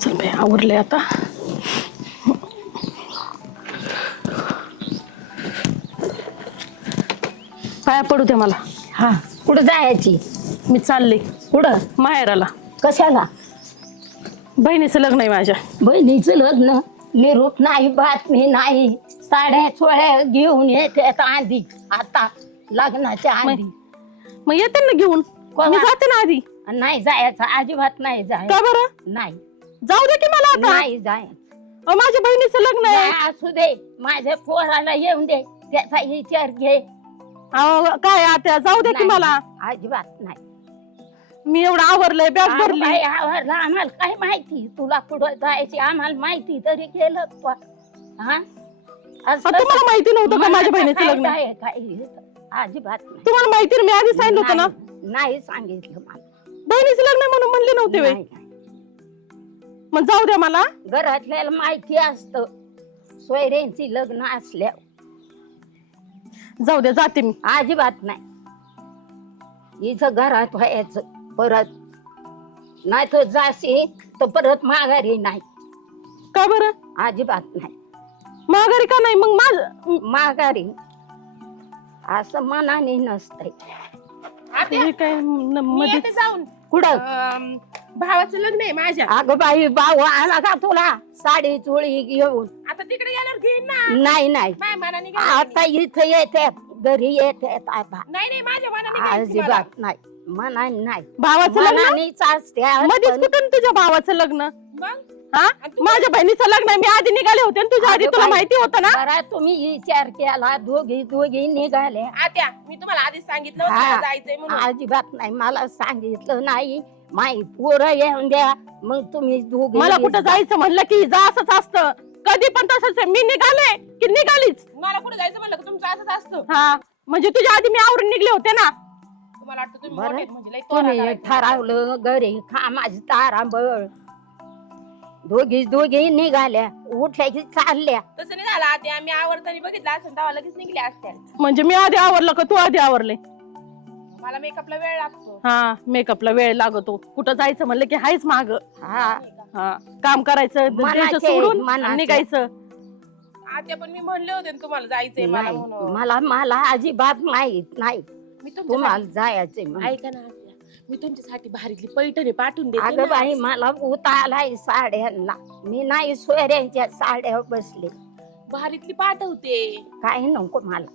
चल बाई आवरले आता. पाया पडू दे मला. हा कुठं जायची? मी चालले कुठं? माहेराला. कशाला? बहिणीचं लग्न आहे माझ्या. बहिणीचं लग्न? निरूप नाही, बातमी नाही, साड्या चोळ्या घेऊन येते आधी, आता लग्नाच्या आधी. मग येते ना घेऊन. मी जाते ना आधी. नाही जायचं, अजिबात नाही का जायचं. बरं? नाही जाऊ दे की मला आता. नाही जायचं. माझ्या बहिणीचं लग्न आहे. नाही, असू दे, माझ्या पोराला येऊन दे, त्याचा विचार घे. काय आता जाऊ दे की नाही, मला. अजिबात नाही. मी एवढं आवरलंय, बॅग भरली. काय आवडलं आम्हाला काय माहिती? तुला कुठं जायची आम्हाला माहिती तरी केलं तू. हा तुम्हाला माहिती नव्हतं का माझ्या बहिणीचं लग्न? काय अजिबात नाही. तुम्हाला माहिती मी आधी सांगितलं होतं ना. नाही सांगितलं मला. बहिणीचं लग्न आहे म्हणून म्हणले नव्हते वे. नाही, नाही. मग जाऊ द्या मला. घरातल्याला माहिती असतं सोयऱ्यांची लग्न असल्या. जाऊ द्या, जाते मी. अजिबात नाही. हिचं घरात व्हायचं परत, नाही तर जाशी तर परत माघारी नाही. का बरं? अजिबात नाही माघारी का नाही? मग माझ माघारी असं मनाने नसतंय. हे काय मध्ये जाऊन कुठं? भावाचं लग्न आहे माझ्या. अगं बाई, भाऊ आला का तुला साडी चोळी घेऊन? आता तिकडे गेल्यावर घेईन ना. नाही नाही, माझ्या मनाने आता इथं येते, घरी येते आता. नाही माझ्या मनाने घ्यायची मला. अजिबात नाही, मनाने नाही. भावाचं लग्न मनानेच असते. मध्येच कुठून तुझ्या भावाचं लग्न? मग हा माझ्या बहिणीचं लग्न आहे. मी आधी निघाले होते आणि तुझ्या आधी अगं तुला बाई, माहिती होतं ना. बरं तुम्ही विचार केला, दोघी निघाले. आत्या, मी तुम्हाला आधीच सांगितलं होतं हा. मला जायचंय म्हणून. अजिबात नाही, मला सांगितलं नाही. माई पोरं येऊन द्या, मग तुम्ही दोघी. मला कुठं जायचं म्हणलं की जा, असंच असतं. कधी पण तसंच आहे. मी निघाले की निघालीच. मला कुठे जायचं म्हणलं का तुमचं असंच असतं. हा म्हणजे तुझ्या आधी मी आवरून निघले होते ना. तुम्हाला वाटतं तुम्ही बरं. मोठे आहेत म्हणजे लई तोरा तुम्ही करायचं. ठरवलं घरी कामाची तारांबळ, दोघी निघाल्या, उठल्या की चालल्या. तसं नाही झालं आत्या, मी आवडताना बघितलं असं तेव्हा लगेच निघल्या असत्या. म्हणजे मी आधी आवरलं का तू आधी आवरले? मला मेकअपला वेळ लागतो. हा मेकअपला वेळ लागतो. कुठं जायचं म्हणलं की हायच माग. हा हा काम करायचं, मनाचे, द्यायचं सोडून मनाचे. आणि निघायचं. आत्या पण मी म्हणले होते ना तुम्हाला जायचंय मला नाही, म्हणून. मला अजिबात माहित नाही मी तुम्हाला जायचंय म्हणून. ऐका ना आत्या, मी तुमच्यासाठी भारीतली पैठणी पाठवून देते अगं ना. बाई, मला उता आलाय साड्यांना. मी नाही सोयऱ्यांच्या साड्या बसले. भारीतली पाठवते. काही नको मला.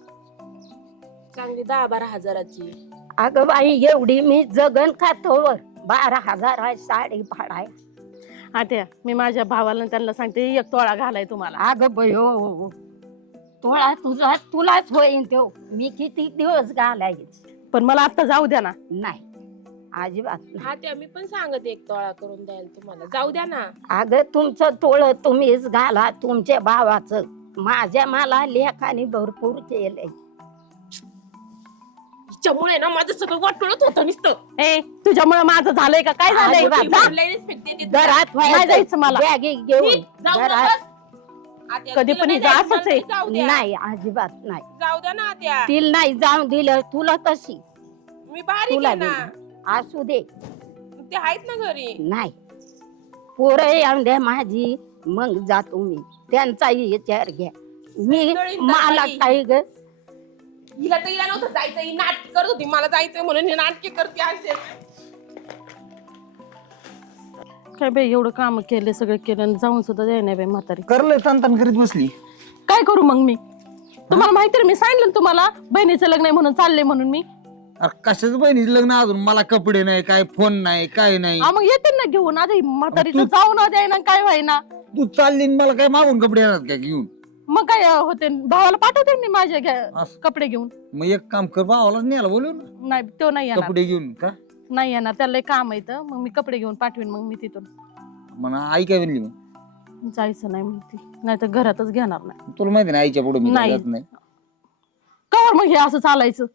चांगली 10-12 हजाराची. अगं बाई, एवढी मी जगन का तोवर? 12,000 साडी भाडाय. आता मी माझ्या भावाला त्यांना सांगते 1 तोळा घालाय तुम्हाला. अगं बाई, हो तोळा तुलाच होईन तो. मी किती दिवस घालायच? पण मला आता जाऊ द्या ना. नाही, अजिबात नाही. हा त्या मी पण सांगते 1 तोळा करून द्यायला तुम्हाला. जाऊ द्या ना. अगं तुमचं तोळ तुम्हीच घाला, तुमच्या भावाचं. माझ्या मला लेखाने भरपूर केलंय. हिच्यामुळे ना माझं सगळं वाटोळत होतं नुसतं. ए तुझ्यामुळे माझं झालंय का काय झालंय? अजिबात जा. लई respect देते तुला. घरात नाही जायचं मला. बॅगी घेऊन जाऊ घरात. नकोस. आत्या, कधी तिला पण नाही हिचं जायचं असंच आहे. मला, जाऊ द्या. नाही, अजिबात नाही. जाऊ द्या ना आत्या. तिला नाही जाऊन दिलं, तुला कशी? मी बारीक तुला आहे ना. दिलं. असू दे. ते आहेत ना घरी. नाही, पोरं येऊन द्या माझी, मग जातो मी. त्यांचाही विचार घ्या. मी तळीन मला तळी. काही ग हिला तर हिला नव्हतं जायचं. ही नाटक करत होती मला जायचं म्हणून. ही नाटके करते असे. काय बाई एवढं काम केले, सगळं केलं आणि जाऊन सुद्धा द्याय नाही बाई म्हातारी. करलंय तान करीत बसली. काय करू मग मी? तुम्हाला माहिती आहे मी सांगितलं ना तुम्हाला बहिणीचं लग्न आहे म्हणून चालले म्हणून मी. अरे कशाच बहिणीचं लग्न अजून? मला कपडे नाही, काय फोन नाही, काय नाही. हा मग येते ना घेऊन. आता ही म्हातारी तर तू- जाऊ न द्याय ना काय व्हायना. तू चालली आणि मला काय मागून कपडे येणार काय घेऊन? मग काय होते भावाला पाठवते मी माझे असं. कपडे घेऊन. मग एक काम कर, भावाला न्यायला बोलव ना नाही तो नाही येणार. कपडे घेऊन. का नाही येणार, त्याला लय काम येतं. मग मी कपडे घेऊन पाठवीन. मग मी तिथून म्हणा आई काय म्हणली? मग जायचं नाही म्हणते, नाही तर घरातच घेणार नाही. तुला माहिती ना आईच्या पुढे मी नाही. जात नाही. कवर मग हे असं चालायचं?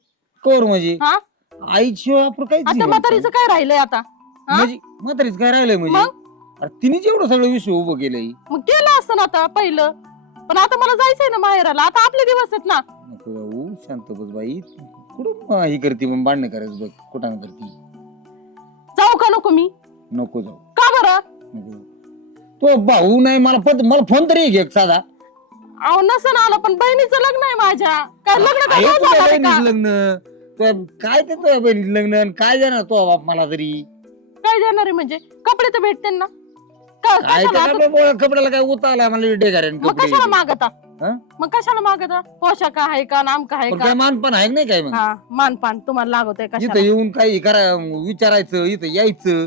कर म्हणजे हा आईशिवाय आपण काहीच आता नाही म्हातारीचं काय राहिलंय आता? हा? म्हणजे म्हातारीच काय राहिलंय म्हणजे? अरे तिने जेवढं सगळं विश्व उभं केलंय. मग केलं असतं ना आता पहिलं. पण आता मला जायचंय ना माहेराला. आता आपले दिवस आहेत ना. नको जाऊ, शांत बस बाई. कुठं ही करते मग भांडणं करायचं बघ, कुठं करते. जाऊ का नको मी? नको जाऊ. का बरं तो भाऊ नाही मला फोन तरी घे साधा. अहो नसन आलं पण बहिणीचं लग्न आहे माझ्या. काय लग्न आहे काय तुझ्या झालं आहे का? बहिणीचं लग्न काय ते तुझ्या बहिणीचं लग्न आणि काय जाणार तो बाप मला तरी काय देणार आहे म्हणजे कपडे तर भेटते ना. काय कशाला आता- कपड्याला काय उतारला मला डेगाऱ्याने मग कशाला कपडे मागता हं? मग कशाला मागता पोशाख आहे का नामका आहे पण का? काय मानपण आहे नाही काय मग हा मानपान तुम्हाला लागत आहे इथं कशाला? येऊन काही करा विचारायचं इथं यायचं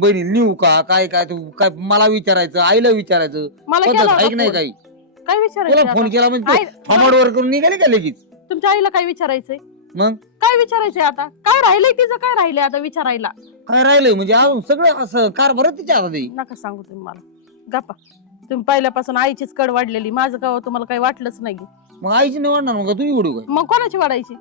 बहिणी नेऊ का काय काय तू काय मला विचारायचं आईला विचारायचं मला पद्धत केला आहे की नाही होता काही फोन. काय विचारायचं तुला फोन आता? केला म्हणजे आई- थोबाडवर करून निघाले का लगेच तुमच्या आईला काय विचारायचंय? मग काय विचारायचंय आता? काय राहिलंय तिचं काय राहिलंय आता विचारायला? काय राहिलंय म्हणजे अजून सगळं असं कारभार तिच्या हातात आहे. नका सांगू तुम्ही मला. गप्पा. तुम्ही पहिल्यापासून आईचीच कड वाढलेली माझं गाव तुम्हाला काही वाटलंच नाही की. मग आईची नाही वाढणार मग तुम्ही उडू काय मग कोणाची वाढायची?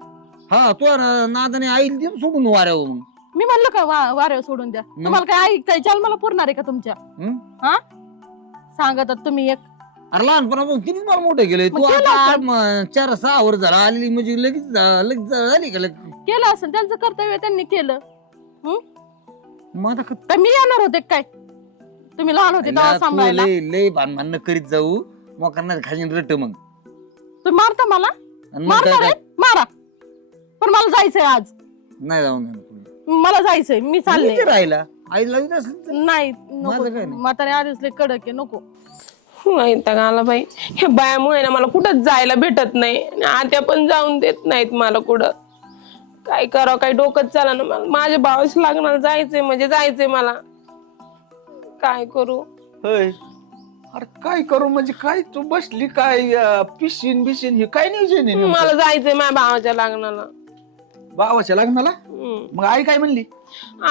हा तो नादाने आईला दे सोडून वाऱ्यावर मग मी म्हणलं का वाऱ्यावर सोडून द्या. तुम्हाला काय आई काय जन्माला पुरणार आहे का तुमच्या? हं? हा सांगतात तुम्ही एक. अरे लहानपणापासून तिने मला मोठं केलंय तू मग केलं आता 4-6 वर झाला आलेली म्हणजे लगेच झाली का केलं असं त्यांचं कर्तव्य त्यांनी केलं. मग आता काय मी येणार होते काय? तुम्ही लहान होते तेव्हा तू सांभाळायला. लय लय भांडण करीत जाऊ मग करणार खाजीन रट मग तुम्ही मारता मला? आणि मग काय मारणार आहे? मारा. पण मला जायचंय आज. नाही जाऊन देणार पुढे. मला जायचंय मी चालले. इथे राहिला आईला येत असेल तर. नाही माझं काय नको नाही. म्हातारे आधीच लय कडक आहे नको. वैताग आला बाई. हे बायामुळे ना मला कुठं जायला भेटत नाही आणि आत्या पण जाऊन देत नाहीत मला कुठं. काय करावं काही डोकंच चाला ना मला. माझ्या भावाशी लग्नाला जायचंय म्हणजे जायचंय मला. काय करू? होय. अरे काय करू म्हणजे काय तू बसली काय पिशीन बिशीन हे काय नियोजन आहे नेमकं? मला जायचंय माझ्या भावाच्या लग्नाला. भावाच्या लग्नाला हम्म. मग आई काय म्हणली?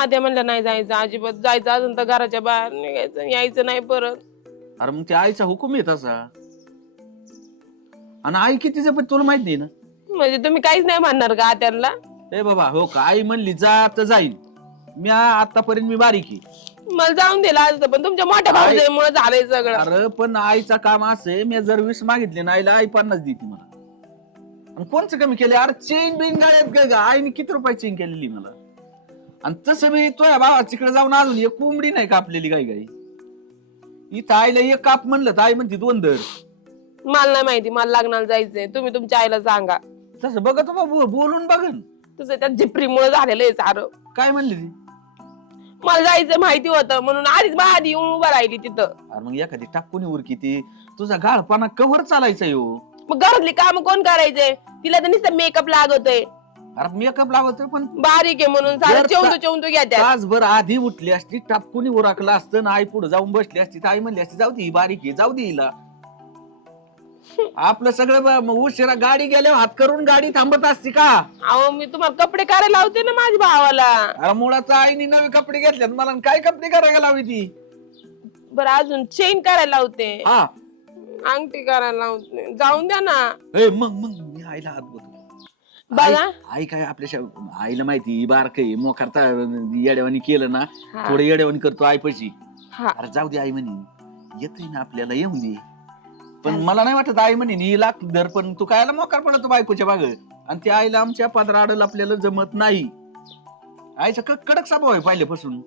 आत्या म्हणलं नाही जायचं अजिबात. जायचं अजून तर घराच्या बाहेर निघायचं यायचं नाही परत. अरे मग त्या आईचा हुकूम येत असा आणि आई किती जपत तुला माहित नाही ना. म्हणजे तुम्ही काहीच नाही म्हणणार का आत्यांना? ए बाबा हो का आई म्हणली जा तर जाईल. मी आतापर्यंत मी बारीक आहे. मला जाऊन दिला असतं पण तुमच्या मोठ्या भाऊमुळे झालंय सगळं. अरे पण आईचा काम असं मी जर 20 मागितले ना आईला आई 50 देते मला. आणि कोणचं कमी केले? अरे चेन बिन गाड्यात काय आईने किती रुपये चेन केलेली मला. आणि तसं मी तो भावा तिकडे जाऊन अजून एक कोंबडी नाही कापलेली काही इथं आईला एक काप म्हणलं तर आई म्हणते 2 दर. मला नाही माहिती मला लग्नाला जायचंय. तुम्ही तुमच्या आईला सांगा. तसं बघत बाबू बोलून बघन. तसं त्या जिपरीमुळे झालेलं आहे सारं. काय म्हणली ती? मला जायचं माहिती होतं म्हणून आधीच आधी येऊन उभा राहिली तिथं. अरे मग एखादी टाकून उरकी ती तुझा गाळपाना कव्हर चालायचा यो. मग घरातली काम कोण करायचे? तिला तर नुसतं मेकअप लागतोय. अरे मेकअप लागतोय पण बारीक आहे म्हणून सारं जर चेवतो घ्या त्या. तासभर आधी उठली असती टापकुनी उरकलं असतं ना आई पुढे जाऊन बसली असती तर आई म्हणली असती जाऊ दे ही बारीक आहे जाऊ दे हिला. आपलं सगळं उशिरा गाडी गेल्यावर हात करून गाडी थांबत असती का? अहो मी तुम्हाला कपडे करायला लावते ना माझ्या भावाला. अरे मुळात आईने नवे कपडे घेतल्यात मला आणि काय कपडे करायला लावी ती. बरं अजून चेन करायला लावते. हा अंगठी करायला लावते. जाऊन द्या ना. मग मी आईला हात बघतो. बघा आई काय आपल्या आईला माहिती बारक आहे मोकारता येड्यावानी केलं ना हा. थोडं येड्यावानी करतो आईपाशी. हा. अरे जाऊ दे आई म्हणे येतोय ना आपल्याला येऊन दे. पण मला नाही वाटत आई म्हणे ही लाख धर पण तू कायला मोकार पडतो बायकोच्या बाग. आणि त्या आईला आमच्या पदराडल आपल्याला जमत नाही. आईचा कडक स्वभाव आहे पहिल्यापासून.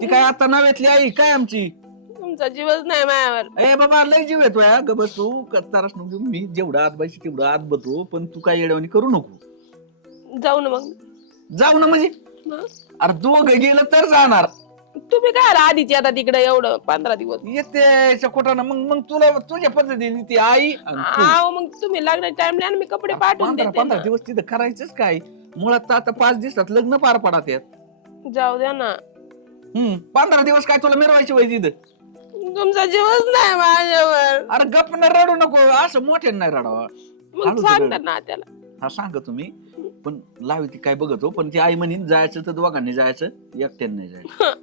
ती काय आता नव्यातली आई काय आमची. तुमचा जीवच नाही माझ्यावर. ए बाबा लय जीव येतोय ग बस तू करतारच नको मी जेवढं आत बायची तेवढं आत बतो पण तू काय येड्यावानी करू नको. जाऊ ना मग. जाऊ ना म्हणजे हं? अरे दोघं गेलं तर जाणार. तुम्ही काय आला आधीची आता तिकडे एवढं 15 दिवस. येते खोटानं मग तुला तुझ्या पद्धतीने ती आई आणि तू. आहो मग तुम्ही लग्नाच्या टाइमला मी कपडे पाठवून 15 देते. दिवस तिथं करायचंच काय. मुळात तर आता 5 दिवसात लग्न पार पडत आहेत. जाऊ द्या ना. 15 दिवस काय तुला मिरवायची वय तिथं. तुमचा जीवच नाही माझ्यावर. अरे गप न रडू नको असं मोठ्यानं नाही रडावा. मग हळूच सांगता रड. ना त्याला. हा सांगा तुम्ही पण लावी ती काय बघतो पण ती आई म्हणीन जायचं तर दोघांनी जायचं एकट्याने नाही जायचं.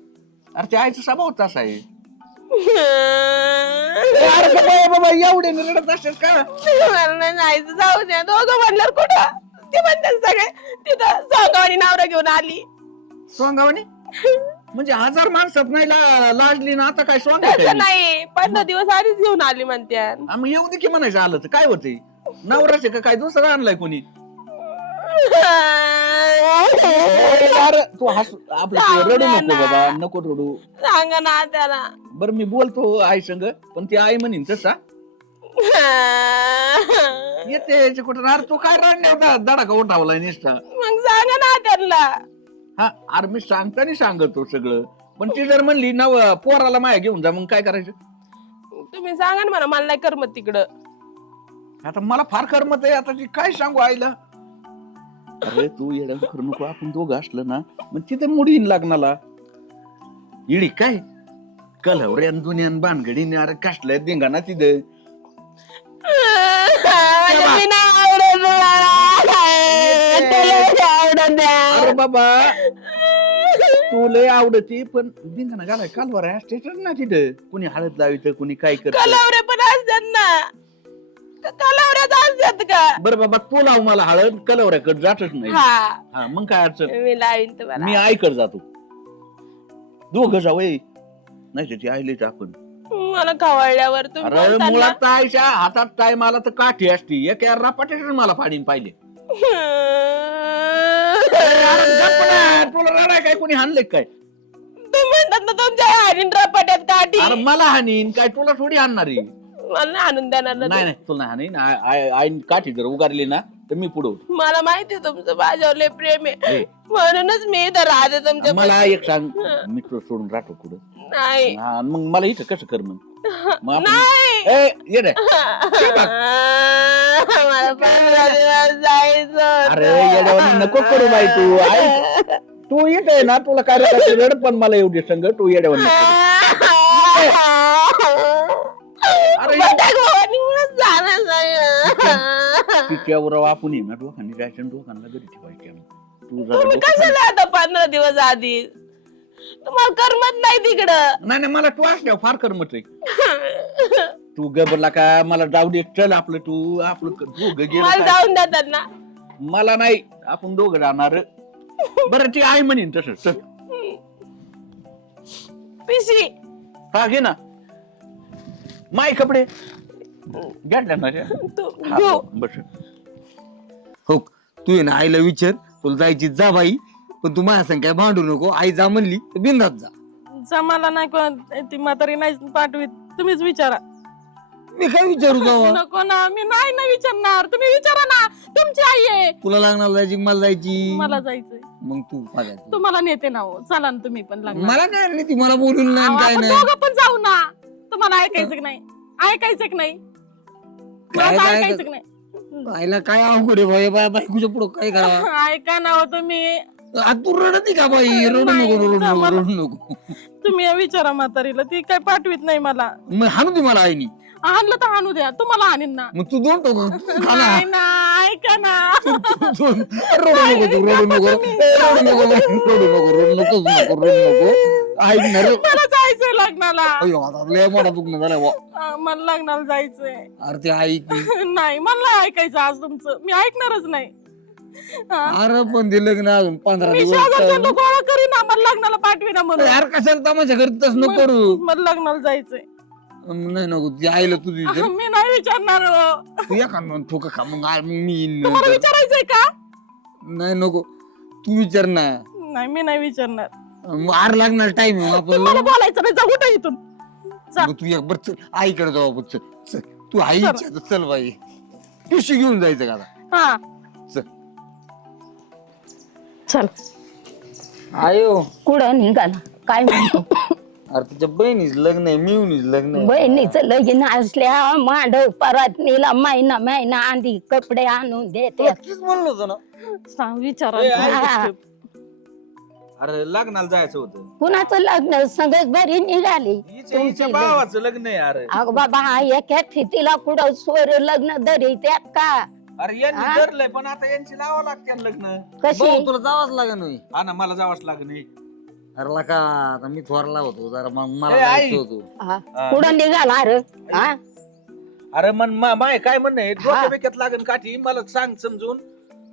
अरे त्या आईचा स्वभाव तसा आहे. अरे बाबा एवढे रडत असतात का? मला नाही जायचं. जाऊ द्या. दोघं म्हणल्यावर कुठं ते म्हणतात सगळे तिथं सोंगावानी नवरा घेऊन आली. सोंगावणी म्हणजे 1000 माणसात नाही लाजली ना आता काय सोंग तसं नाही 15 दिवस आधीच घेऊन आली म्हणत्या. मग येऊ दे की म्हणायचं आलं तर काय होते नवराचे का काय दुसरा आणलाय कोणी. अरे तू हस आपलं रडू नको बाबा, नको रडू. सांगा ना त्याला. बरं मी बोलतो आई संग, पण ती आई म्हणीन तसा येते कुठं. अरे तू काय रडण्याचा दडा का उठावलाय निष्ठा. मग सांगा ना त्यांना. हा अरे मी सांगताना सांगतो सगळं, पण ती जर म्हणली ना पोराला माया घेऊन जा, मग काय करायचं. तुम्ही सांगा ना मला नाही करमत तिकडं. आता मला फार करमत आहे, आता ती काय सांगू आईला. अरे तू येड्या करू नको, आपण दोघं असलं ना मग तिथे मुडीन लागणाला इडी काय कलवऱ्यान दुनियान बानगडीने. अरे कसलं धिंगाणा तिथे. अरे बाबा तू लय आवडती, पण धिंगाणा घालाय कालवर स्टेटस ना तिथं. कुणी हळद लावायचं, कुणी काय करत. कलावरे पण असतात ना, कलावऱ्यात असतात का. बरं बाबा तू लाव मला हळद, कलवऱ्याकडे जातच नाही. हा मग काय अडचण. मी लावीन तुम्हाला. मी आईकडे जातो, दोघं जाऊ. नाही त्याची आईलेच आपण. मला खवळल्यावर तुम्ही अरे बोलता ना. मुळात आईच्या हातात टाय मला तर काठी असती, एक रापाटेच मला फाडीन पाहिले. तुला रडाय काय कोणी हाणले काय. तुम्ही म्हणतात ना तुमच्या हानीन रपाट्यात काठी. अरे मला हानीन काय, तुला थोडी हाणणारी. मला नाही आणून देणार ना नाही नाही तुला हानीन. आई काठी जर उगारली ना तर मी पुढवतो. मला माहिती तुमचं माझ्यावर लय प्रेम आहे, ए. म्हणूनच मी इथं राहते तुमच्या. मला एक सांग, मी तुला सोडून राहतो कुठं. नाही मग मला इथं कसं कर मग. नाही. ये रे. मला 15 दिवस जायचं. अरे येड्यावानी नको करू बाई तू. आई तू येते ना, तुला काय रड, पण मला एवढी संग तू येड्यावानी नको करू. अरे तिच्यावर आपण ये ना, डोकांनी जायचं, डोकांना घरी ठेवायचं. तू तुम्ही जरा कशाला आता 15 दिवस आधी. तुम्हाला करमत नाही तिकडं. नाही नाही मला तू असल्यावर फार करमत आहे. तू गबरला का मला जाऊ दे, चल आपलं तू आपलं दोघं मला गेलं. जाऊन देतात ना. मला नाही, आपण दोघं जाणार. बरं ती आई म्हणीन तसं. चल पिशवी हा घे ना, माय कपडे घेतल्या ना रे. तू हा, घेऊ. बस. हो तू आहे ना आईला विचार, तुला जायची जा बाई, पण तू माझ्या संग काय भांडू नको. आई जा म्हणली तर बिंदात जा. जमाला नाही कोण ती म्हातारी नाही पाठवीत, तुम्हीच विचारा. मी काय विचारू जावा. नको ना, मी नाही ना विचारणार, तुम्ही विचारा ना. तुमची आई आहे. तुला लागणार जायची मला जायची. मला जायचंय. मग तू माझ्या तुम्हाला नेते ना हो. चला ना तुम्ही पण लग्नाला. मला काय नाही, ती मला बोलून नाही काय आपण नाही. दोघं पण जाऊ ना. तुम्हाला ऐकायचं की नाही, ऐकायचं की नाही, काय मला काय ऐकायचं की नाही. आईला काय अवघड आहे बाई, बायकोच्या पुढं काय करावं. ऐका ना हो तुम्ही. तू रडती का बाई. रडू नाही, नको रडू नको जमाला. रडू नको. तुम्ही विचारा म्हातारीला, ती काय पाठवीत नाही मला. मग हाणू ती मला आईनी. आणलं तर आणू द्या, तुम्हाला आणीन ना. मग तू दोन टोक नाही ना, ऐका ना. रडू नको तू रडू नको रडू नको रडू नको रडू नको नको रडू नको. ऐक ना रे. मला जायचंय लग्नाला. अय्यो आता लय मोठा दुखणं झालं बुवा. मला लग्नाला जायचंय. अरे ते ऐक. नाही मला नाही ऐकायचं आज तुमचं, मी ऐकणारच नाही. अरे पण ते लग्न अजून 15 मी दिवस. शेजारच्या लोकांना करीना, मला लग्नाला पाठविना म्हणून. यार कशाला तमाशा करतच नको करू. मला लग्नाला जायचंय. नाही नको ती आईला तुझी विचार. मी नाही विचारणार हो. तू या का मग ठोका खा मग मग मी येईन तुम्हाला नंतर. विचारायचंय का? नाही नको तू विचार ना. नाही मी नाही विचारणार. मग आर लागणार टाइम आपण. मला बोलायचं नाही, जाऊ कुठं इथून. जा. मग तू एक बर चल आईकडे जाऊ आपण. चल चल तू आई इच्छा चल बाई. पिशवी घेऊन जायचं का आता. हा चल चल. आयो. कुठं निघाला काय म्हणतो. अरे तुझ्या बहिणीच लग्न आहे, मिळूनच लग्न आहे. बहिणीचं लगीन असल्या मांडव परत नीला महिना महिना आधी कपडे आणून देते. तेच म्हणलं होतं ना. सांग विचारा. हा. अरे लग्नाला जायचं होतं. कुणाचं लग्न सगळेच बरी निघाली. हिच्या भावाचं लग्न आहे. अरे अगं बाबा हा एका स्थितीला कुठं सोर लग्न धरी त्यात का. अरे यांनी ठरलंय, पण आता यांची लावावं लागते लग्न. कशी भाऊ, तुला जावंच लागेल नाही. हा ना, मला जावंच लागणे. अरे लका आता मी थोरला होतो जरा मग मला ए, आई. जायचं होतं. हा. कुठं निघाला अरे. हा अरे मन माय काय म्हणणं आहे, डोक्या बेक्यात लागन काठी मला सांग समजून.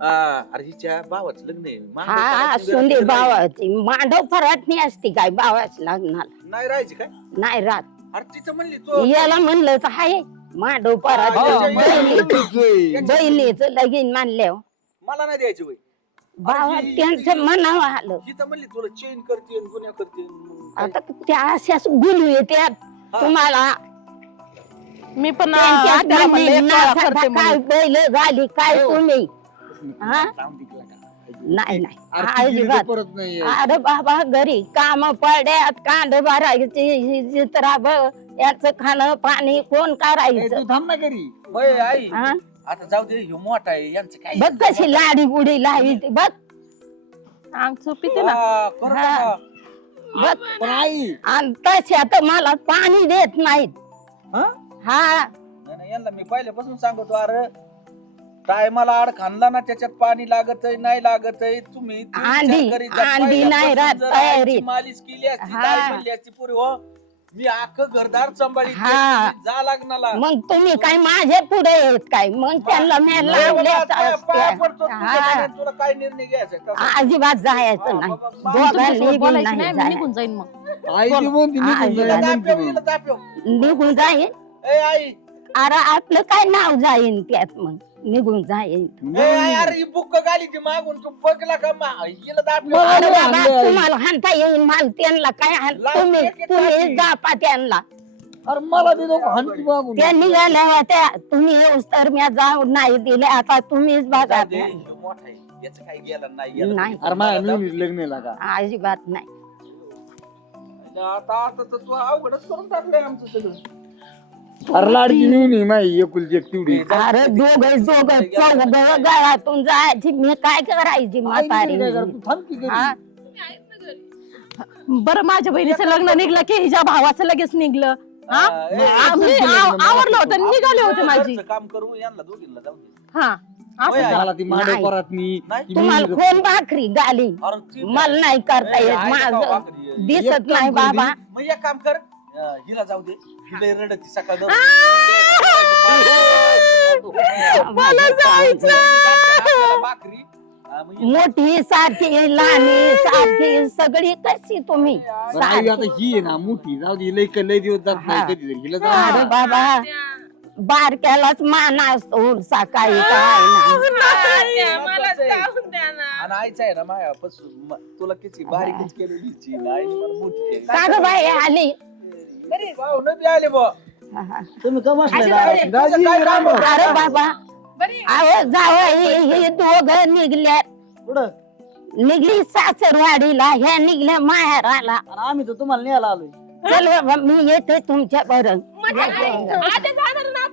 अरे हिच्या भावाचं लग्न आहे. मांडव हा करायची सुंदे गरज नाही. भावाची मांडव फरात नाही असती काय भावाच लग्नाला नाही राहायची काय. नाही राहत. अरे तिचं म्हणली तो याला म्हणलं तर हाय मांडव परत हा, हा, मला बहिणीचं लग्नच आहे. बहिणीचं लगीन मानल्यावर मला नाही द्यायची वय बाबा त्यांचं मनावर आलं. ही तर म्हणली तुला चेन करते गुन्हा करते मग काय? आता त्या अशाच गुलू येतात तुम्हाला. मी पण त्यांच्या त्याला म्हणलं, एक वेळा नाचाचा करते काय म्हणून. बैल झाली काय तुम्ही हा? जाऊन तिकडे का? नाही नाही अरे ती गेली तर अजिबात. परत नाही अरे बाबा घरी काम पड्यात कांड भरायची चित्राब याच खाणं पाणी कोण ए, करायचं. तू थांब ना घरी. होय आई हा? आता जाऊ दे ह्यो मोठा आहे यांचं काय बघ कशी लाडी गुडी लावी ती, बघ आमचं पिते ना. हा, करू हा. नका. बघ पण आई आणि तशात मला पाणी देत नाहीत. हा? हा नाही, नाही, यांना मी पहिल्यापासून सांगतो अरे टायमाला आड खाल्ला ना त्याच्यात पाणी लागत नाही लागत तुम्ही तीन अंडी- विचार करीत जा. अंडी नाही पहिल्यापासून राहत जर तयारीत. आईची मालिश केली असती हा. काय म्हणली असती पुरी हो मी अख्खं घरदार सांभाळी हा. जा लागणाला मग तुम्ही काय माझ्या पुढे येत काय मग त्यांना मी लावल्याच असत्या. हा. तुला काय निर्णय घ्यायचा का? अजिबात जायचं नाही दोघांनी तुमच्यासोबत बी बोलायचं नाही नाही, मी जायचं. निघून जाईन मग. आई ती म्हणते निघून आई, जाईल, हिला म्हणते दाप्यो, मी. हिला दाप्यो. निघून जाईन. ए आई अरे आपलं काय नाव जाईन त्यात मग निघून जाईन. ए आई, अरे ही बुक्क गाली ती मागून तू बघला का हिला दाप्यो. मला अरे नाही बाबा आणलं आई. तुम्हाला हाणता येईल मला त्यांना काय तुम्ही तुम्ही दापा त्यांना. अरे मला बी नको हाणती मागून. त्या निघाल्या होत्या तुम्ही येऊस तर मी जाऊन नाही दिले आता तुम्हीच बघा जाऊ दे, त्या. ह्यो मोठा आहे याचं काही गेलं नाही गेलं. नाही अरे माझ्या मिळून लग्न का अजिबात नाही. आता आता तर तू अवघडच करून टाकलंय आमचं सगळं. अरे लाडकी मिळून माझी एकुलची एक तेवढी. अरे दोघं चौघ घरातून जायची मी काय करायची म्हातारी. काय करतो? थांब की घरी. हा? बरं माझ्या बहिणीचं लग्न निघलं की हिच्या भावाचं लगेच निघलं. हा ए, आम्ही आवरलं होतं निघाले होते माझी. घरचं काम करू यांना दोघींना जाऊ दे. हा होय, असं मला ती मांडव नाही. परत मी नाही. ती तुम्हाला मी- कोण भाकरी गाली अरे ती- मला नाही करता ए, येत आहे का माझं भाकरी? दिसत नाही बाबा. मग एक काम कर हिला जाऊ दे हिला रडती सकाळ मला जायचं. भाकरी मोठी सारखी लहानी सारखी सगळी कशी तुम्ही बरं, आई आता ही आहे ना मोठी जाऊ दे लय दिवस जात नाही हा. कधी हिला अरे जाऊ बाबा बारक्यालाच मान असतो सकाळी काय ना. मला जाऊन द्या ना. आणि आईचा आहे ना मायापासून तुला किती बारीकच केलेली ची, आई फार मोठी आहे. का ग बाई आली. भाऊ न बी आले बुवा. तुम्ही का बसले दाजी, दाजी काय राम काम? अरे बाबा अहो जाव हे दोघं निघल्या कुठं निघली सासरवाडीला ह्या निघल्या माहेराला. आणि आम्ही तर तुम्हाला न्यायला आलोय. चल बाबा मी येते तुमच्या बरं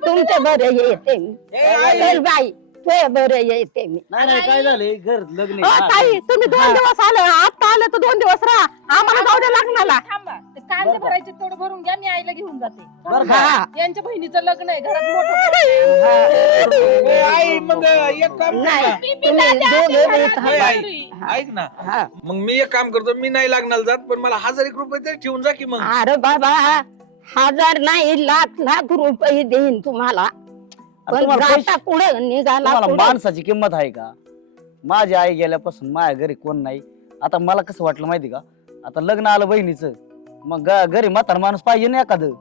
तुमच्या बरं येते मी. ए, आई. चल बाई तुझ्या बरं येते मी. नाही नाही काय झालंय घर लग्न अ, आहे. ताई तुम्ही 2 दिवस आले आता आले तर 2 दिवस राहा आम्हाला जाऊ द्या लग्नाला. थांबा ते कांदे भरायचे तेवढं भरून घ्या मी आईला घेऊन जाते. बरं का? हा यांच्या बहिणीचं लग्न आहे घरात मोठं. ए, आई मग एक काम कर नाही ना. तुम्ही दोघे बी ए, थांबा. आई, ऐक ना हा. मग मी एक काम करतो मी नाही लागणार जात पण मला 1000 रुपये तरी ठेवून जा की मग. अरे बाबा 1000 नाही लाख रुपये देईन तुम्हाला आणि पण तुम्हाला जाता पैसे- पुढे निघाला तुम्हाला पुढं. माणसाची किंमत आहे का? माझी आई गेल्यापासून माझ्या घरी कोण नाही. आता मला कसं वाटलं माहिती का आता लग्न आलं बहिणीचं मग घरी म्हातार माणूस पाहिजे ना एखादं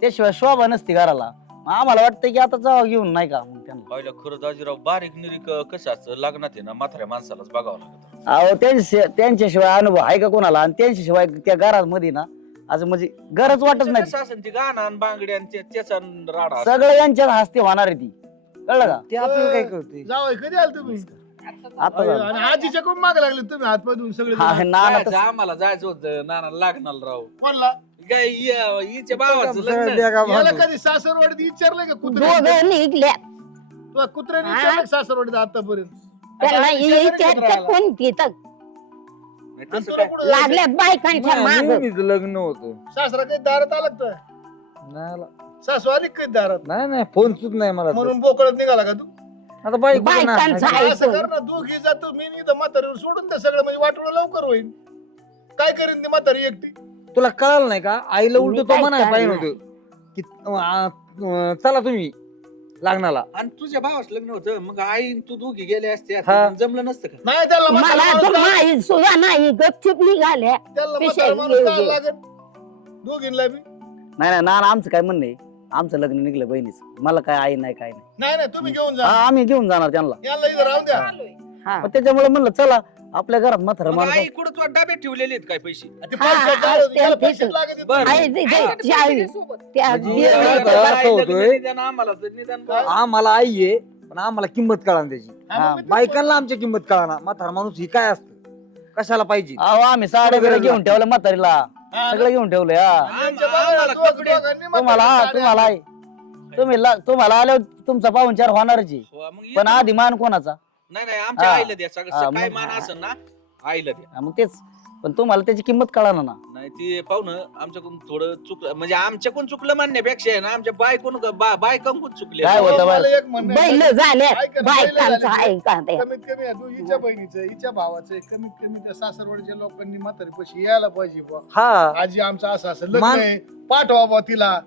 त्याशिवाय शोभा नसती घराला. मग आम्हाला वाटतं की आता जावं घेऊन नाही का मग त्यांना. पाहिलं खरं दाजीराव बारीक निरीक कसं असतं लग्नात आहे ना म्हाताऱ्या माणसालाच बघावं लागतं. अहो त्यांच्याशिवाय अनुभव आहे का कोणाला आणि त्यांच्याशिवाय त्या घरामध्ये ना असं म्हणजे गरज वाटत नाही. कसं असेल ती गाणं आणि बांगडी आणि त्याचा राडा असतो. सगळं यांच्यात हस्ते होणार आहे ती कळलं का? ते आपल्याला काय कळते जावई कधी आल तुम्ही आता झालं. आणि आजीच्या कोण मागे लागले तुम्ही हात पाय धुवून सगळे हा, हे नाना जायचं, तसं- आम्हाला जायचं होतं नाना लागणार राव कोणला काय हिच्या भावाचं लग्न. याला कधी सासरवाडीत विचारलंय का कुत्रे दोघं निघल्या तुला कुत्र्याने विचारलं का सासरवाडीत आतापर्यंत त्यांना तिच्या घरी विचारते कुत्रा आला. कोणती तर नाही, आणि तसं तुला काय. कुठं जायचं? लागल्यात बायकांच्या माग नेहमीच लग्न होतं सासरा काही दारात आला का तुझ्या? नाही आला. सासू आली का काही दारात नाही फोन सुद्ध नाही मला तर. म्हणून बोकळत निघाला का तू आता बाई कुठं ना- बायकांचा असं ऐकून कर ना दोघी जातो मी इथं म्हातारीवर सोडून ते सगळं म्हणजे वाटवलं लवकर होईल. काय करीन ती म्हातारी एकटी तुला कळालं नाही का आईला उलट मी तो काय म्हणायला पाहिजे करणार? होतं की चला तुम्ही लग्नाला. आणि तुझ्या भावाचं लग्न होतं मग आई आणि तू दोघी गेले असते हा. जमलं नसतं का? नाही त्याला म्हातारा मला तर माणूस माहीत सुद्धा नाही गपचूप निघाल्या त्याला पिशव्या म्हातारा माणूस घेऊ काय घे. लागेल दोघींना बी नाही नाही नाना आमचं काय म्हणणं आहे आमचं लग्न निघलं बहिणीच मला काय आई नाही काय नाही. नाही नाही तुम्ही घेऊन जा हा आम्ही घेऊन जाणार त्यांना. याला इथं राहून द्या हा. मग त्याच्यामुळे म्हणलं चला आपल्या घरात म्हातारा मग माणूस आई कुठं तुला डब्यात ठेवलेले आहेत काय पैसे ते हा, पैसे हा, जाऊ दे, याला ते- पैसे ते- लागत आहेत. बरं. आई ते- ते- चावी. त्या म्हणजे दीड- आता असं होतोय. निदान आम्हाला तर निदान आम्हाला आई आहे पण आम्हाला किंमत कळा त्याची हा, मग मी तेच बायकांना आमची किंमत कळा म्हातारा माणूस ही काय असतं कशाला पाहिजे अहो आम्ही साड्या बिड्या घेऊन ठेवलं म्हातारीला हा, सगळं घेऊन ठेवलंय हा आणि यांच्या बघा, आम्हाला दोघं- कपडे- दोघांनी मग तुम्हाला साड्या तुम्हाला आहे. तुम्हाला आल्यावर तुमचा पाहुणचार होणारच आहे. हो, मग पण येतो. आधी मान कोणाचा नाही नाही आमच्या हा. आईला द्या सगळं हा, काय मग- मान असेल ना आईला द्या हा, मग तेच पण तुम्हाला त्याची किंमत कळाना ना नाही ते पाहुणं आमच्याकडून थोडं चुकलं म्हणजे आमच्याकडून चुकलं म्हणण्यापेक्षा आहे ना आमच्या बायकांकडून चुकले काय होतं मला बरं? एक म्हणणं आहे. बैल झाले ऐका ना, बैल बायकांचं झाले. ऐका ते. कमीत कमी आहे, तू हिच्या बहिणीचं हिच्या भावाचं कमीत कमी त्या सासरवाडीच्या लोकांनी म्हातारी पैसे यायला पाहिजे बुवा. हा आजी आमचं असं असं लग्न मान- आहे पाठवा बुवा तिला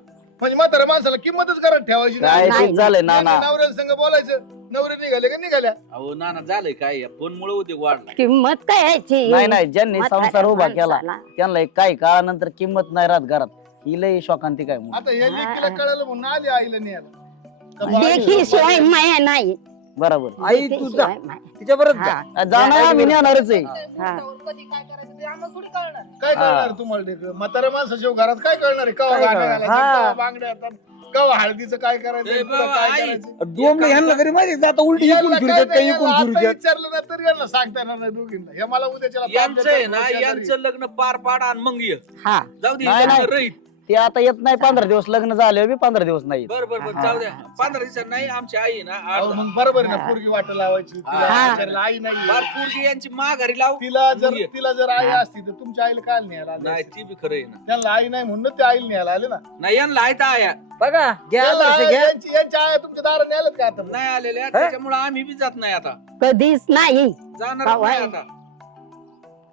म्हणजे म्हाताऱ्या माणसाला किंमतच करत ठेवायची काय नाही. तेच झालंय ना ना नवऱ्याला संग बोलायचं नवरे निघाले का निघाल्या अहो नाना झालंय काय फोन मुळे उद्योग वाढला किंमत काय यायची नाही नाही ज्यांनी म्हाताऱ्या संसार उभा केला माणसाला. त्यांना एक काही काळानंतर किंमत नाही राहत घरात ही लय शोकांती काय म्हणून. आता या लेकीला कळालं म्हणून आली आईला न्यायला लेकीशिवाय माया नाही बरोबर आई तू जा लेकीशिवाय माया. तिच्या बरोबर जा हा. जाणार आम्ही नेणारच आहे हा. कधी काय करायचं ते आम्हाला थोडी कळणार. काय करणार तुम्हाला लेकरं? म्हाताऱ्या माणसाच्या घरात काय करणार आहे कवा काय गाण्या करणार? घालायचं, हा. कवा बांगड्या येतात, कवा हळदीचं काय करायचं ए पुढं बाबा, काय आई. करायचं डोंबले ह्यांना तरी माहिती आहे, आता उलटी याला इकून काय फिरतात नाही, काही याला इकून आता फिरतात विचारलं ना तर यांना सांगता येणार नाही दोघींना हे मला उद्याच्याला यांचं आहे ना यांचं लग्न पार पाडा आणि मग ये हा जाऊ दे नाही, नाही. लग्न रहीत ते आता येत नाही 15 दिवस लग्न झाले बी 15 दिवस नाही येत. बर बर बर जाऊ द्या 15 दिवसात नाही आमची आई आहे ना अहो, मग बरोबर आहे ना पोरगी वाट लावायची तिला हा. विचारायला आई नाही बार पोरगी यांची माघारी लाव तिला जर मग ये. तिला जर आई असती तर तुमच्या आईला काय न्यायला आले नाही असते? ती बी खरं आहे ना त्यांना आई नाही म्हणून ते आईला न्यायला आले ना नाही यांना आहेत आया बघा घ्या त्यांना आदर्श आई- घ्या यांच्या आया तुमच्या दाराने आल्यात का आता नाही आलेल्या त्याच्यामुळे आम्ही बी जात नाही आता कधीच नाही जाणार बाबा. नाही आता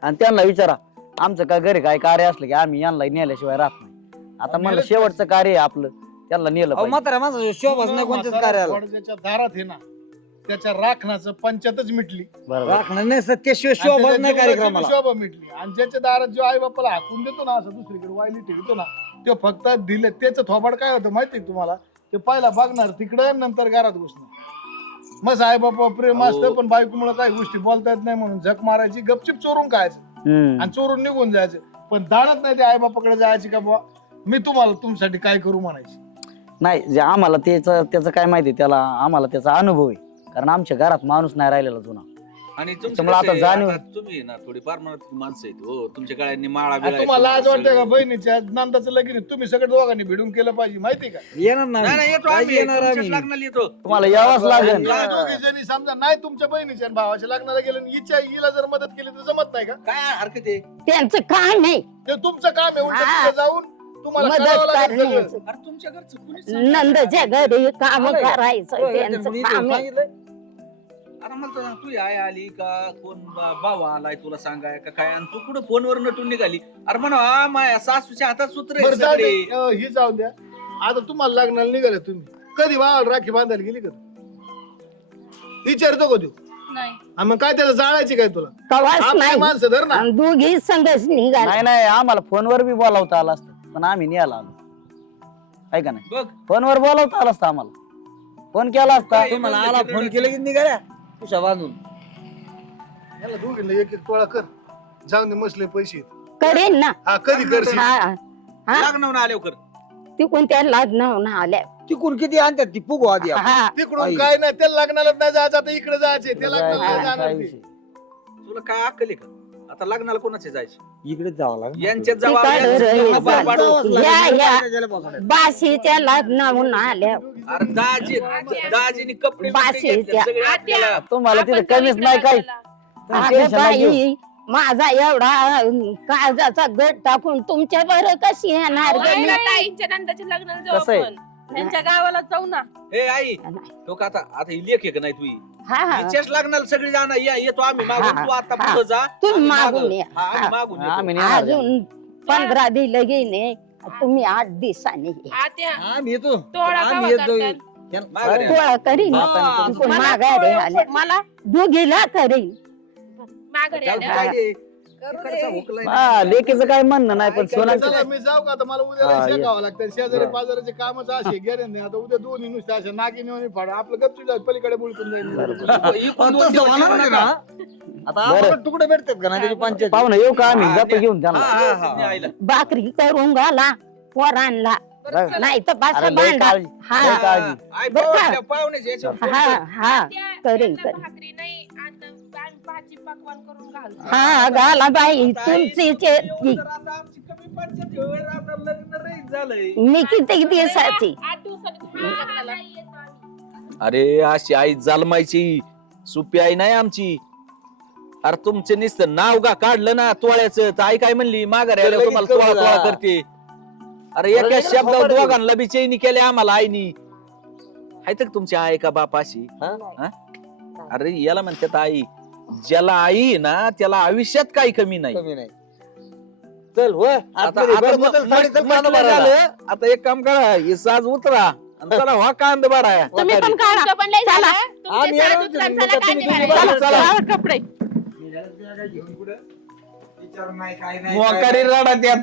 आणि त्यांना विचारा आमचं काय घरी काय कार्य असलं की आम्ही यांना नेल्याशिवाय राहत नाही आता म्हणलं नेलंच शेवटचं कार्य आहे आपलं त्यांना नेलं अहो पाहिजे. म्हातारा माणसाचा शोभाच नाही कोणत्याच कार्याला ज्याच्या दारात आहे ना त्याच्या राखणाचं पंचायतच मिटली बरोबर राखणार नाही सत्याशिवाय आणि शोभाच त्याच्या नाही जीवनाची कार्यक्रमाला शोभा मिटली आणि ज्याच्या दारात जो आई बापाला हाकून देतो ना असं दुसरीकडे वायली ठेवतो ना तो फक्त दिले त्याचं थोबाड काय होतं माहिती आहे तुम्हाला ते पहिला बघणार तिकडं नंतर घरात घुसणार मग आई बापा प्रेम असतं पण बायकोमुळे काही गोष्टी बोलता येत नाही म्हणून झक मारायची गपचिप चोरून खायचं हम्म. आणि चोरून निघून जायचं पण दाणत नाही ते आई बापाकडे जायची का बुवा मी तुम्हाला तुमच्यासाठी काय करू म्हणायची नाही जे आम्हाला त्याचं काय माहिती त्याला आम्हाला त्याचा अनुभव आहे कारण आमच्या घरात माणूस नाही राहिलेला जुना आणि त्याच्यामुळे आता जाणीव- तुम्ही ना थोडी फार मनात माणसं आहेत हो तुमच्या काळांनी माळा आणि बिळा तुम्हाला आज वाटतं का सगळं. बहिणीच्या नंदाचं लगीन आहे, तुम्ही सगळे दोघांनी भिडून केलं पाहिजे माहिती का येणार नाही नाही येतो काय आम्ही येणार तुमच्याच आम्ही लग्नाला येतो तुम्हाला यावंच लागेल तुम्ही दोघी जणी समजा नाही तुमच्या बहिणीच्या आणि भावाच्या लग्नाला गेले आणि हिला जर मदत केली तर जमत नाही का काय हरकत आहे त्यांचं काम आहे ते तुमचं काम आहे उलट हा. तिथं जाऊन तुम्हाला मदत करावं लागेल सगळं. करण्याचं अरे तुमच्या घरचं कुणीच नंदच्या घरी काम आलंय. करायचं त्यांचं काम आहे सांगितलं अरे मला तर तू आई आली का कोण भाऊ आलाय तुला सांगाय का काय आणि तू कुठं फोनवर नटून निघाली अरे म्हणा हा माया सासूच्या हातात सूत्र आहे बरं जाऊ सगळे. दे, ही जाऊ द्या आता तुम्हाला लग्नाला निघाले तुम्ही कधी भावाला राखी बांधायला गेली का विचारतो का तू नाही आणि मग काय त्याला जाळायची काय तुला कवाच आपली नाही माणसं धर ना आणि दोघी संघच निघाला नाही नाही आम्हाला फोनवर बी बोलावता आलं असतं पण आम्ही नाही आलो आहे का नाही बघ फोनवर बोलावता आलं असतं आम्हाला फोन केला असता तुम्हाला आला फोन केला की निघाल्या तुझ्या बाजून याला दोघींना एक एक टोळा कर जाऊन दे मसले पैसे आहेत. करेन ना हा कधी करशील हा हा लग्न आले कर तिकून त्या लग्न आल्या तिकून किती आणतात ती पुगो आधी आपण. हा तिकडून आई. काय नाही त्या लग्नाला नाही जायचं आता इकडे जायचे त्या काय- लग्नाला नाही काय जाणार ते. विषय? तुला काय अक्कल आहे का आता लग्नाला कोणाचे जायचे इकडेच जावं लागेल यांच्यात ती जावं काढ रे, यांच्यात जा. पाडू. या, या. त्याला बसायला. बाशीच्या लग्नाहून आल्या अरे दाजीनी कपडे बाशी बिपडे घेतले, त्या. सगळे आपल्याला. तुम्हाला तिथे कमीच नाही काही तुम्ही अगं टेन्शन नका घेऊ. बाई माझा एवढा काळजाचा गट टाकून तुमच्या बरं कशी येणार ग मी? ताईंच्या नंदाच्या लग्नाला जाऊ कसं आहे? आपण त्यांच्या गावाला जाऊ ना ए आई तो का आता ही लेख आहे का नाही तुझी हा हा हिच्याच लग्नाला सगळी जाणार या येतो आम्ही मागून हा, तू आता हा. पुढे जा तुम्ही आम्ही मागून मागं. या. हा, आम्ही हा. मागून येतो. आम्ही नाही येणार. अजून 15 दिलं गेले तुम्ही 8 दिवसांनी या. आत्या आम्ही येतो टोळा आम्ही कवा येतो करतात? माघारी या. गोळा करीन हा. तिकून माघारी आल्या मला दोघीला करीन माघारी जाऊ आल्या. काय ते? तिकडचा हुकलाय. हा लेकीचं काय म्हणणं नाही पण चला सोनाचं मी जाऊ का आता मला उद्या हा, शेकावं लागतं शेजारी पाजाराचे कामच असे गेले नाही आता उद्या दोन्ही नुसते असे नागिनी फाड आपलं गपचूप जाईल पलीकडे बुळकून जाईल इकडून पण दोन तसं दिवस होणार येऊ नाही नका. ना आता आम्हाला तुकडे भेटतात का नाही त्याची पंचायत पाहुणं येऊ का आम्ही जातो घेऊन हा, त्यांना हा, हा, हा. आईला. भाकरी करून घाला पोरांना नाही तर बसा अरे लय भांडा काळजी हा लय काळजी आई बरं का? पाहुण्या- पाहुण्याच्या याच्यावर फोन हा कर. हा करेन त्यांना करेन भाकरी नाही अन्न भाजी पकवान करून घालतो. हा घाला बाई आता आई, तुमची एवढं तर आता आमची कमी पंचायत होईल, आता लग्न रहीत झालंय. मी किती दिवसाची 8 दिवसांनी नाही येतो आम्ही. अरे अशी आई जन्मायची सुपी आई नाही आमची. अरे तुमचं नुसतं नाव का काढलं ना तोळ्याचं तर आई काय म्हणली माघारी आल्यावर लगेच तुम्हाला करू तोळा जा. करते. अरे एका लगेच शब्दावर खबर देऊ. दोघांना बी चैनी केल्या आम्हाला आईनी. आहे तर तुमची आई का बाप अशी हा? अरे याला म्हणतात आई. ज्याला आई आहे ना त्याला आयुष्यात काही कमी नाही. कमी नाही चल हो आता आतमध्ये आता बरं बदल साडी चल म्हटलं कांदा भरायला. झालं, आता एक काम करा हे साज उतरा आणि चला व्हा कांद भराया. तुम्ही पण काढा तुमचं पण लय चला. झालं. तुमचे आम्ही सात येणार उतरा, होतो, चला मग कांदे तुम्ही भरायला. चला, चला. काढा कपडे विचार नाही काय नाही मोकारी रडा त्यात